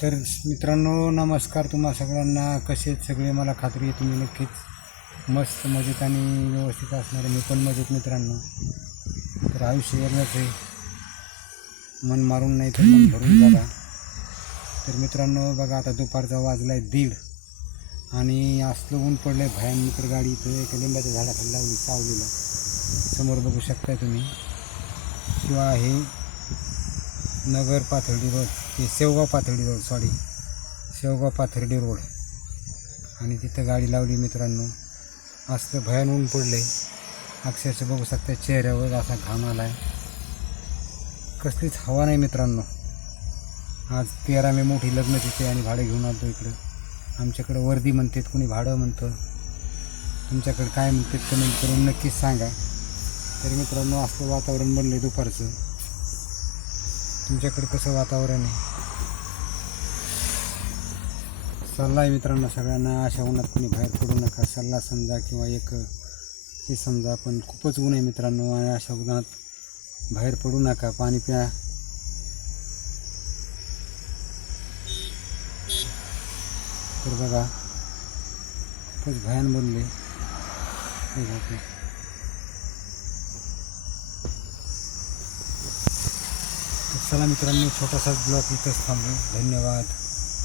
तर मित्रांनो, नमस्कार तुम्हा सगळ्यांना. कसे आहेत सगळे? मला खात्री आहे तुम्ही नक्कीच मस्त मजेत आणि व्यवस्थित असणार आहे. मी पण मजेत मित्रांनो. तर आयुष्य वेगळंच आहे, मन मारून नाही तर मन भरून जगा. तर मित्रांनो बघा, आता दुपारचा वाजला आहे 1:30 आणि असलं ऊन पडलं आहे भयान. मित्र गाडी इथं एका लिंबाच्या झाडाखाली लावली सावलीला, समोर बघू शकताय तुम्ही. किंवा हे नगर पाथर्डी रोड, ते शेवगाव पाथर्डी रोड, शेवगाव पाथर्डी रोड, आणि तिथं गाडी लावली मित्रांनो. असलं भयान ऊन पडलं आहे, अक्षरशः बघू शकता चेहऱ्यावर असा घाम आला आहे. कसलीच हवा नाही मित्रांनो. आज 13 मे मोठी लग्न तिथे आणि भाडं घेऊन आलो इकडं. आमच्याकडं वर्दी म्हणतात, कोणी भाडं म्हणतं. तुमच्याकडे काय म्हणतात कमेंट करून नक्कीच सांगा. तर मित्रांनो, असलं वातावरण बनलं आहे दुपारचं. तुमच्याकडे कसं वातावरण आहे? सल्ला आहे मित्रांनो सगळ्यांना, अशा उन्हात कोणी बाहेर पडू नका. सल्ला समजा किंवा एक हे समजा, पण खूपच ऊन आहे मित्रांनो आणि अशा उन्हात बाहेर पडू नका. पाणी प्या. तर बघा, खूपच भयान बनले. चला मित्रांनो, छोटासा ब्लॉग इथंच थांबू. धन्यवाद.